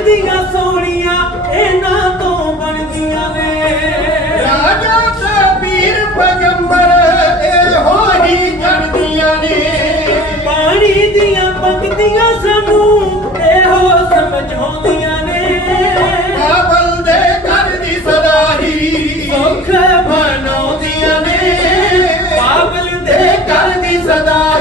ਦੀਆਂ ਸੋਹਣੀਆਂ ਇਹਨਾਂ ਦੀਆਂ ਸਾਨੂੰ ਇਹੋ ਸਮਝਾਉਂਦੀਆਂ ਨੇ। ਪਾਗਲ ਦੇ ਘਰ ਦੀ ਸਦਾਹੀ ਸੁੱਖ ਮਨਾਉਂਦੀਆਂ ਨੇ। ਪਾਗਲ ਦੇ ਘਰ ਦੀ ਸਦਾਹੀ